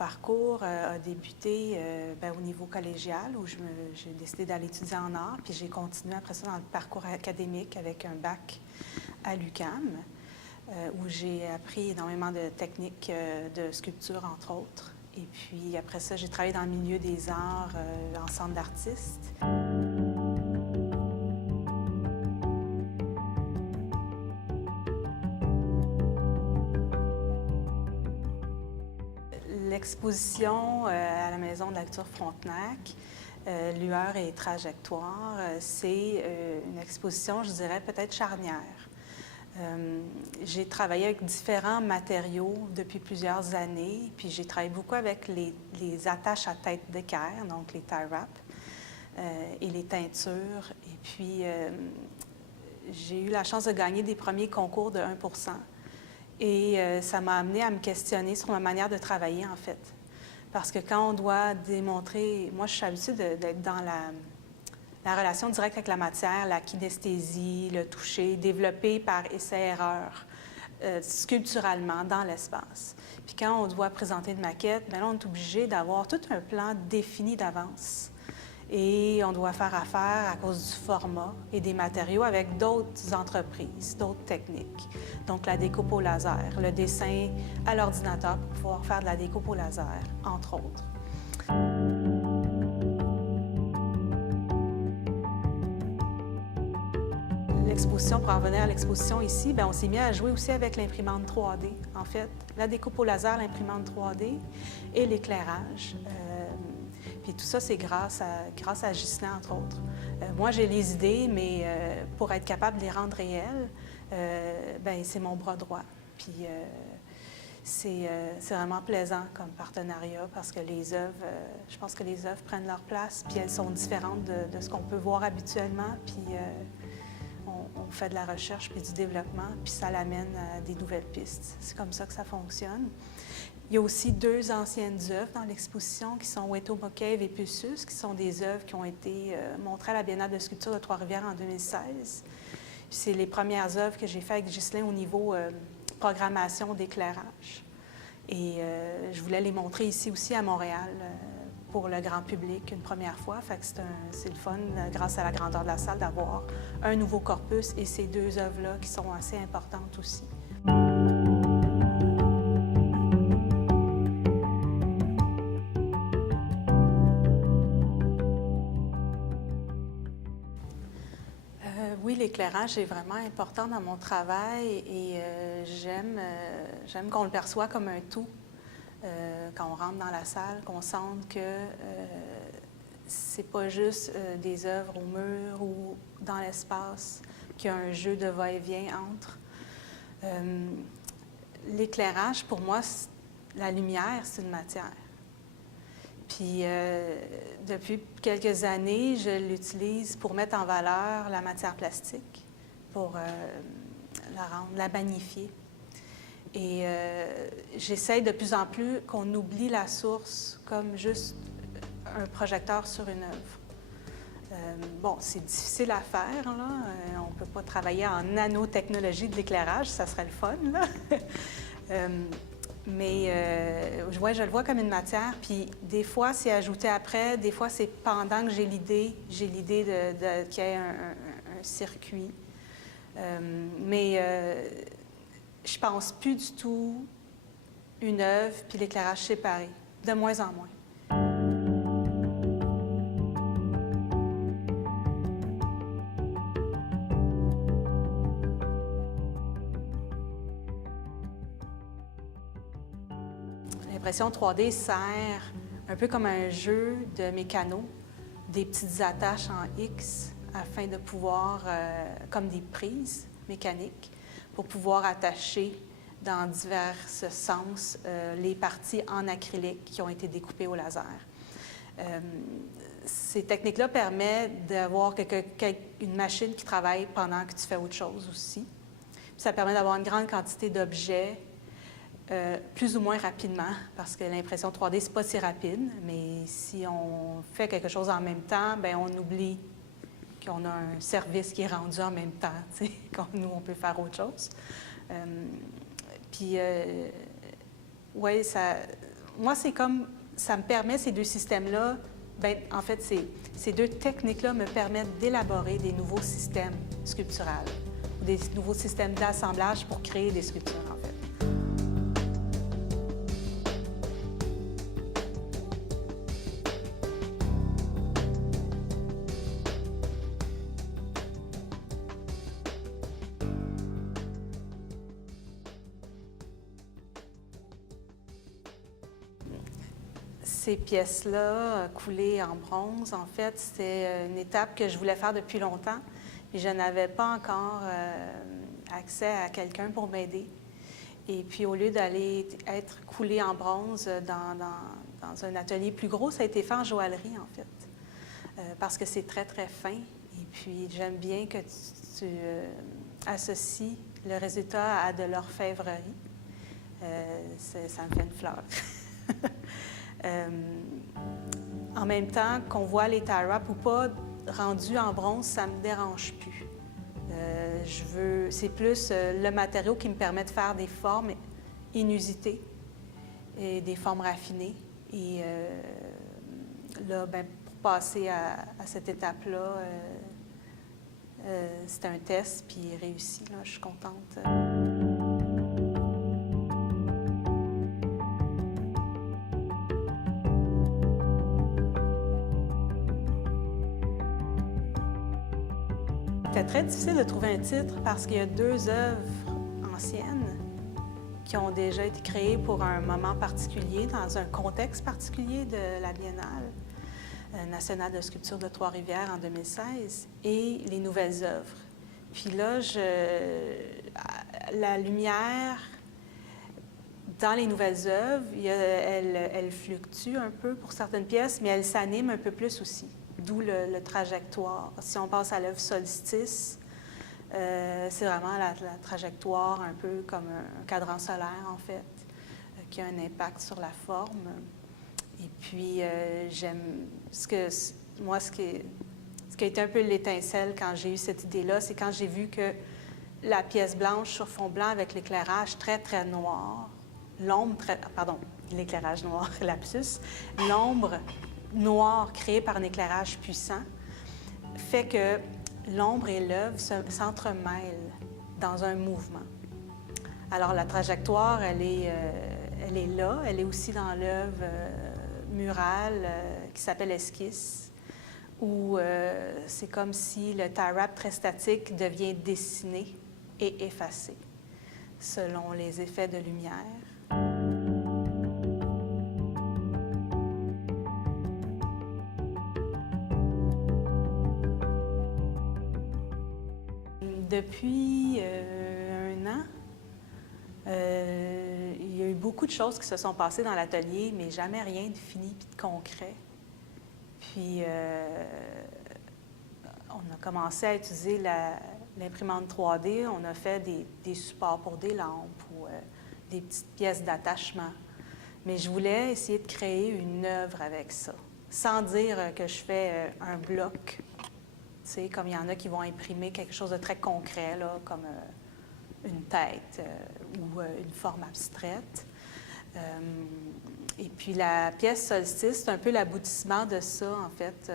parcours a débuté au niveau collégial où j'ai décidé d'aller étudier en art, puis j'ai continué après ça dans le parcours académique avec un bac à l'UQAM, où j'ai appris énormément de techniques de sculpture, entre autres. Et puis après ça, j'ai travaillé dans le milieu des arts en centre d'artistes. L'exposition à la Maison de la culture Frontenac, Lueurs et trajectoires, c'est une exposition, je dirais, peut-être charnière. J'ai travaillé avec différents matériaux depuis plusieurs années, puis j'ai travaillé beaucoup avec les attaches à tête d'équerre, donc les tie wraps, et les teintures. Et puis, j'ai eu la chance de gagner des premiers concours de 1 %. Et ça m'a amené à me questionner sur ma manière de travailler, en fait. Parce que quand on doit démontrer... Moi, je suis habituée d'être dans la relation directe avec la matière, la kinesthésie, le toucher, développé par essai-erreur, sculpturalement, dans l'espace. Puis quand on doit présenter une maquette, bien là, on est obligé d'avoir tout un plan défini d'avance. Et on doit faire affaire à cause du format et des matériaux avec d'autres entreprises, d'autres techniques. Donc la découpe au laser, le dessin à l'ordinateur pour pouvoir faire de la découpe au laser, entre autres. L'exposition, pour en revenir à l'exposition ici, bien, on s'est mis à jouer aussi avec l'imprimante 3D. En fait, la découpe au laser, l'imprimante 3D et l'éclairage. Puis tout ça, c'est grâce à Ghislain, entre autres. Moi, j'ai les idées, mais pour être capable de les rendre réelles, c'est mon bras droit. Puis c'est vraiment plaisant comme partenariat parce que les œuvres, je pense que les œuvres prennent leur place, puis elles sont différentes de ce qu'on peut voir habituellement. Puis on fait de la recherche puis du développement, puis ça l'amène à des nouvelles pistes. C'est comme ça que ça fonctionne. Il y a aussi 2 anciennes œuvres dans l'exposition qui sont Wetumpka Cave et Pusus, qui sont des œuvres qui ont été montrées à la Biennale de sculpture de Trois-Rivières en 2016. C'est les premières œuvres que j'ai faites avec Ghislain au niveau programmation d'éclairage. Et je voulais les montrer ici aussi à Montréal pour le grand public une première fois. Fait que c'est le fun, grâce à la grandeur de la salle, d'avoir un nouveau corpus et ces 2 œuvres-là qui sont assez importantes aussi. Oui, l'éclairage est vraiment important dans mon travail et j'aime qu'on le perçoit comme un tout. Quand on rentre dans la salle, qu'on sente que c'est pas juste des œuvres au mur ou dans l'espace, qu'il y a un jeu de va-et-vient entre. L'éclairage, pour moi, la lumière, c'est une matière. Puis, depuis quelques années, je l'utilise pour mettre en valeur la matière plastique, pour la magnifier. Et j'essaye de plus en plus qu'on oublie la source comme juste un projecteur sur une œuvre. C'est difficile à faire, là. On ne peut pas travailler en nanotechnologie de l'éclairage, ça serait le fun, là. Mais je le vois comme une matière, puis des fois, c'est ajouté après, des fois, c'est pendant que j'ai l'idée qu'il y ait un circuit. Je pense plus du tout une œuvre puis l'éclairage séparé, de moins en moins. L'impression 3D sert un peu comme un jeu de mécano, des petites attaches en X afin de pouvoir, comme des prises mécaniques, pour pouvoir attacher dans divers sens les parties en acrylique qui ont été découpées au laser. Ces techniques-là permettent d'avoir une machine qui travaille pendant que tu fais autre chose aussi. Puis ça permet d'avoir une grande quantité d'objets plus ou moins rapidement, parce que l'impression 3D, c'est pas si rapide, mais si on fait quelque chose en même temps, bien, on oublie qu'on a un service qui est rendu en même temps, tu sais, quand nous, on peut faire autre chose. moi, c'est comme, ça me permet, ces deux systèmes-là, bien, en fait, ces deux techniques-là me permettent d'élaborer des nouveaux systèmes sculpturaux, des nouveaux systèmes d'assemblage pour créer des sculptures, en fait. Ces pièces-là, coulées en bronze, en fait, c'est une étape que je voulais faire depuis longtemps, mais je n'avais pas encore accès à quelqu'un pour m'aider. Et puis, au lieu d'aller être coulée en bronze dans un atelier plus gros, ça a été fait en joaillerie, en fait, parce que c'est très, très fin. Et puis, j'aime bien que tu associes le résultat à de l'orfèvrerie. Ça me fait une fleur. En même temps, qu'on voit les tie wraps ou pas rendus en bronze, ça ne me dérange plus. C'est plus le matériau qui me permet de faire des formes inusitées et des formes raffinées. Et là, bien, pour passer à cette étape-là, c'était un test, puis réussi. Là, je suis contente. C'était très difficile de trouver un titre parce qu'il y a 2 œuvres anciennes qui ont déjà été créées pour un moment particulier, dans un contexte particulier de la Biennale nationale de sculpture de Trois-Rivières en 2016, et les nouvelles œuvres. Puis là, la lumière dans les nouvelles œuvres, elle fluctue un peu pour certaines pièces, mais elle s'anime un peu plus aussi. D'où le trajectoire. Si on passe à l'œuvre Solstice, c'est vraiment la trajectoire un peu comme un cadran solaire, en fait, qui a un impact sur la forme. Et puis, j'aime... Ce qui a été un peu l'étincelle quand j'ai eu cette idée-là, c'est quand j'ai vu que la pièce blanche sur fond blanc avec l'éclairage très, très noir, l'éclairage noir, lapsus, l'ombre noir créé par un éclairage puissant fait que l'ombre et l'œuvre s'entremêlent dans un mouvement. Alors, la trajectoire, elle est là. Elle est aussi dans l'œuvre murale qui s'appelle Esquisse, où c'est comme si le tie wrap très statique devient dessiné et effacé selon les effets de lumière. Depuis 1 an, il y a eu beaucoup de choses qui se sont passées dans l'atelier, mais jamais rien de fini et de concret. Puis, on a commencé à utiliser l'imprimante 3D. On a fait des supports pour des lampes ou des petites pièces d'attachement. Mais je voulais essayer de créer une œuvre avec ça, sans dire que je fais un bloc. Tu sais, comme il y en a qui vont imprimer quelque chose de très concret, là, comme une tête ou une forme abstraite. Et puis la pièce Solstice, c'est un peu l'aboutissement de ça, en fait,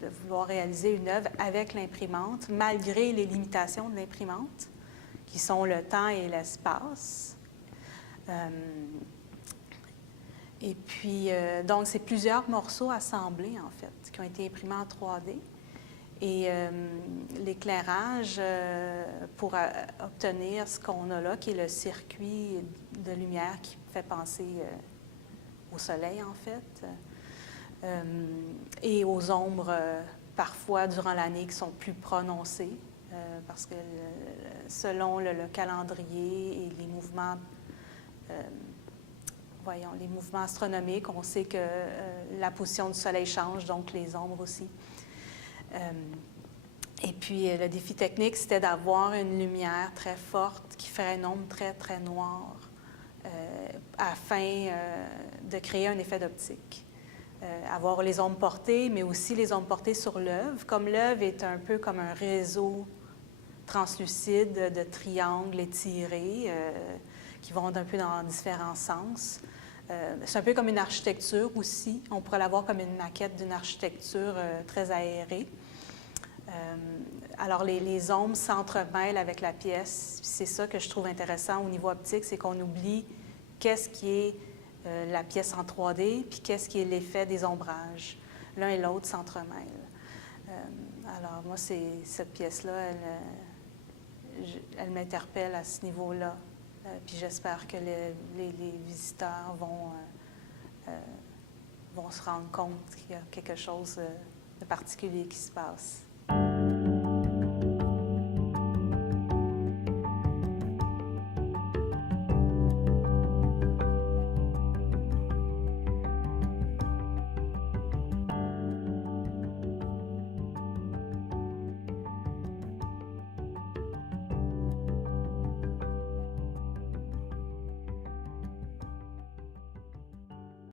de vouloir réaliser une œuvre avec l'imprimante, malgré les limitations de l'imprimante, qui sont le temps et l'espace. Et puis, donc, c'est plusieurs morceaux assemblés, en fait, qui ont été imprimés en 3D. Et l'éclairage, pour obtenir ce qu'on a là, qui est le circuit de lumière qui fait penser au soleil, en fait, et aux ombres, parfois, durant l'année, qui sont plus prononcées, parce que selon le calendrier et les mouvements, les mouvements astronomiques, on sait que la position du soleil change, donc les ombres aussi. Et puis, le défi technique, c'était d'avoir une lumière très forte qui ferait une ombre très, très noire afin de créer un effet d'optique. Avoir les ombres portées, mais aussi les ombres portées sur l'œuvre. Comme l'œuvre est un peu comme un réseau translucide de triangles étirés qui vont un peu dans différents sens. C'est un peu comme une architecture aussi. On pourrait l'avoir comme une maquette d'une architecture très aérée. Alors, les ombres s'entremêlent avec la pièce. C'est ça que je trouve intéressant au niveau optique, c'est qu'on oublie qu'est-ce qui est la pièce en 3D, puis qu'est-ce qui est l'effet des ombrages. L'un et l'autre s'entremêlent. Alors, moi, cette pièce-là, elle m'interpelle à ce niveau-là. Puis j'espère que les visiteurs vont se rendre compte qu'il y a quelque chose de particulier qui se passe.